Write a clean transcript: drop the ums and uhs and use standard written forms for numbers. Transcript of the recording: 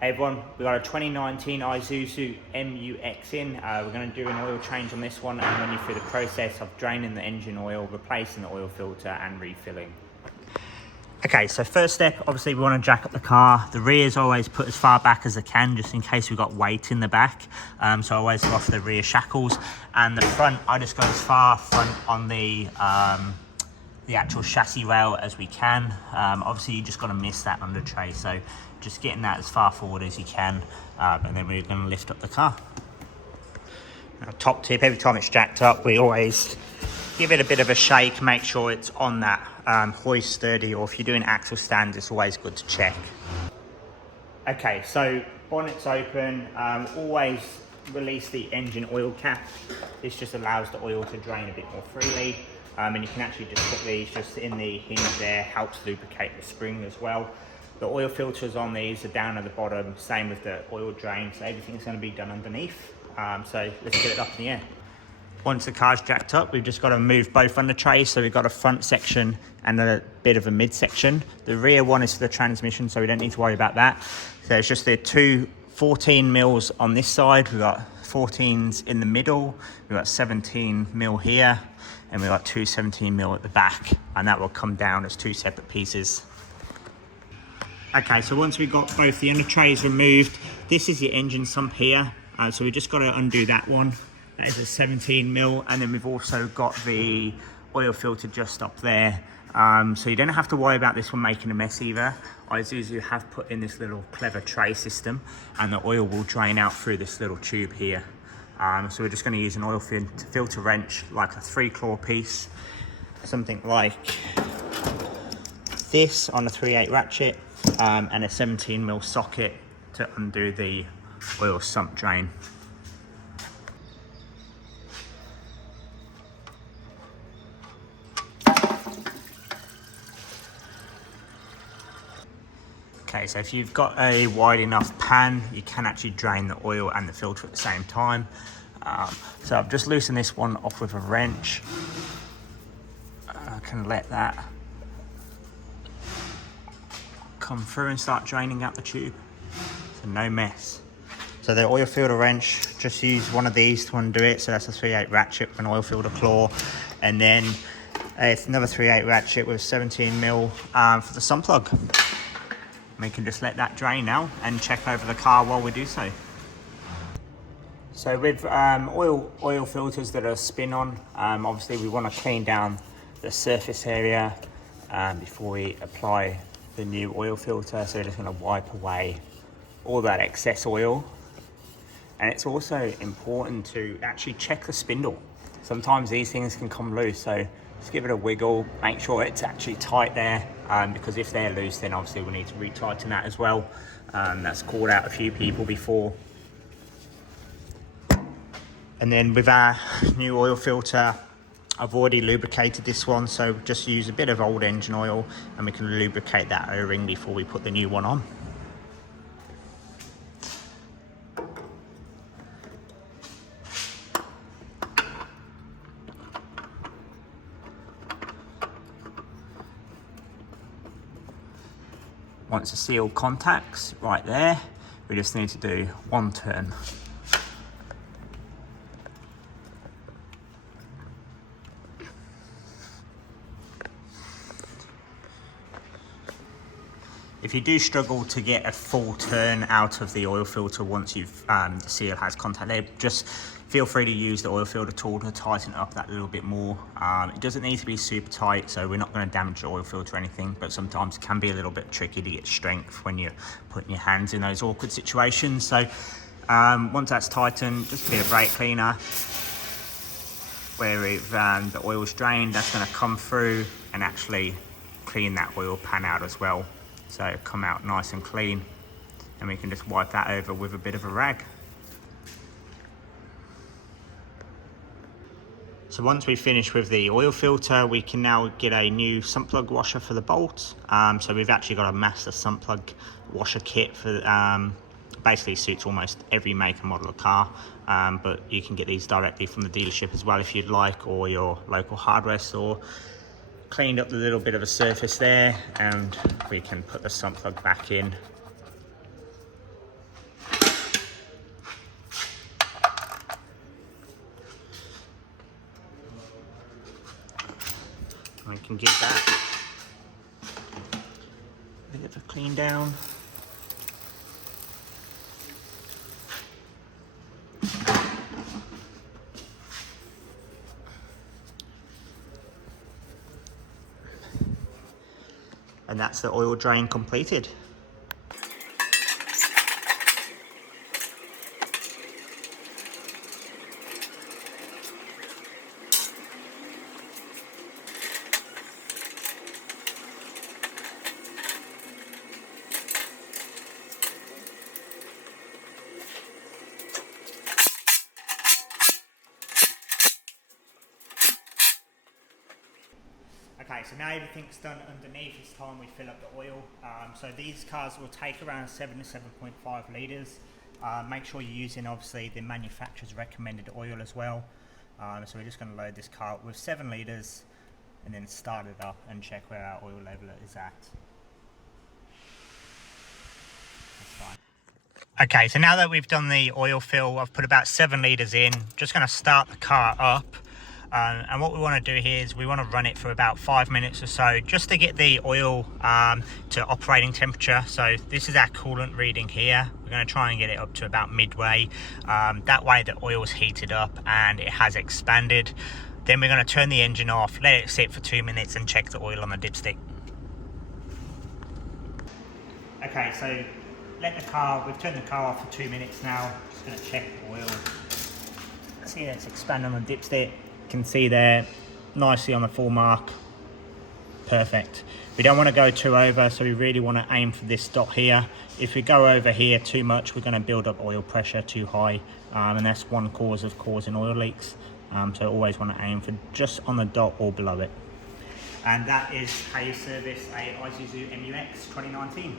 Hey everyone, we got a 2019 Isuzu MU-X in. We're going to do an oil change on this one and run you through the process of draining the engine oil, replacing the oil filter and refilling. Okay, so first step, obviously we want to jack up the car. The rear is always put as far back as I can, just in case we've got weight in the back. So I always go off the rear shackles. And the front, I just go as far front on the actual chassis rail as we can. Obviously you just got to miss that under tray, so just getting that as far forward as you can, and then we're going to lift up the car. Now, top tip, every time it's jacked up, we always give it a bit of a shake, make sure it's on that hoist sturdy, or if you're doing axle stands, it's always good to check. Okay, so bonnet's open, always release the engine oil cap. This just allows the oil to drain a bit more freely, and you can actually just put these just in the hinge there, helps lubricate the spring as well. The oil filters on these are down at the bottom, same with the oil drain, so everything's going to be done underneath. So let's get it up in the air. Once the car's jacked up, we've just got to move both under trays. So we've got a front section and a bit of a mid section. The rear one is for the transmission, so we don't need to worry about that. So it's just the two 14 mils on this side. We've got 14s in the middle. We've got 17 mil here, and we've got two 17 mil at the back, and that will come down as two separate pieces. Okay, so once we've got both the under trays removed, this is your engine sump here. So we just got to undo that one. That is a 17 mil, and then we've also got the oil filter just up there. So you don't have to worry about this one making a mess either. Isuzu have put in this little clever tray system, and the oil will drain out through this little tube here. So we're just going to use an oil filter wrench, like a 3-claw piece, something like this on a 3/8 ratchet, and a 17 mil socket to undo the oil sump drain. Okay, so if you've got a wide enough pan, you can actually drain the oil and the filter at the same time. So I've just loosened this one off with a wrench. I can let that come through and start draining out the tube, so no mess. So the oil filter wrench, just use one of these to undo it. So that's a 3/8 ratchet with an oil filter claw, and then it's another 3/8 ratchet with 17 mil for the sump plug. We can just let that drain now and check over the car while we do so. So with oil filters that are spin on, obviously we want to clean down the surface area before we apply the new oil filter. So we're just going to wipe away all that excess oil. And it's also important to actually check the spindle. Sometimes these things can come loose, so just give it a wiggle, make sure it's actually tight there, because if they're loose, then obviously we need to retighten that as well. That's called out a few people before. And then with our new oil filter, I've already lubricated this one, so just use a bit of old engine oil and we can lubricate that O-ring before we put the new one on. Once the seal contacts right there, we just need to do one turn. If you do struggle to get a full turn out of the oil filter once you've the seal has contact there, just feel free to use the oil filter tool to tighten it up that little bit more. It doesn't need to be super tight, so we're not going to damage the oil filter or anything, but sometimes it can be a little bit tricky to get strength when you're putting your hands in those awkward situations. So once that's tightened, just a bit of brake cleaner. Where the oil's drained, that's going to come through and actually clean that oil pan out as well. So it'll come out nice and clean, and we can just wipe that over with a bit of a rag. So once we finish with the oil filter, we can now get a new sump plug washer for the bolts. So we've actually got a master sump plug washer kit for basically suits almost every make and model of car, but you can get these directly from the dealership as well if you'd like, or your local hardware store. Cleaned up the little bit of a surface there, and we can put the sump plug back in. can give that a bit of a clean down. And that's the oil drain completed. Okay, so now everything's done underneath, it's time we fill up the oil. So these cars will take around 7 to 7.5 litres. Make sure you're using obviously the manufacturer's recommended oil as well. So we're just going to load this car up with 7 litres and then start it up and check where our oil level is at. That's fine. Okay, so now that we've done the oil fill, I've put about 7 litres in. Just going to start the car up. And what we want to do here is we want to run it for about 5 minutes or so just to get the oil to operating temperature. So this is our coolant reading here. We're going to try and get it up to about midway. That way the oil's heated up and it has expanded. Then we're going to turn the engine off, let it sit for 2 minutes and check the oil on the dipstick. Okay, so we've turned the car off for 2 minutes now. Just going to check the oil. See that it's expanding on the dipstick. Can see there nicely on the full mark. Perfect. We don't want to go too over, so we really want to aim for this dot here. If we go over here too much, we're going to build up oil pressure too high, and that's one cause of causing oil leaks. So always want to aim for just on the dot or below it. And that is how you service a Isuzu MU-X 2019.